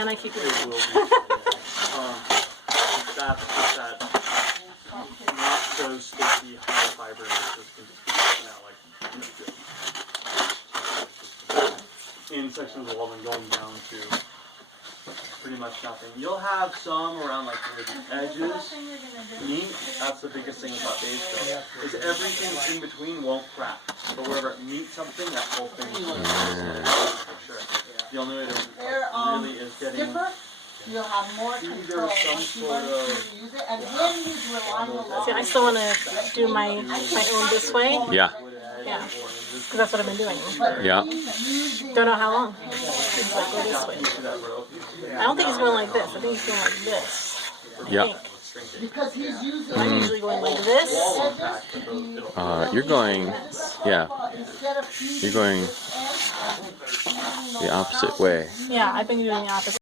And I keep doing it. That's just that not so sticky, high fiber resistance. In sections of 11 going down to pretty much nothing. You'll have some around like near the edges. Meat, that's the biggest thing about base coat, is everything in between won't crack. But wherever it meets something, that whole thing will for sure. The only way to really is getting you'll have more control some sort of use it, and when he's relying on See, I still want to do my own this way. Yeah. Yeah. Because that's what I've been doing. Yeah. Don't know how long. He's like, go this way. I don't think he's going like this. I think he's going like this. Yeah. because he's using I'm usually going like this. You're going, yeah. You're going the opposite way. Yeah, I've been doing the opposite.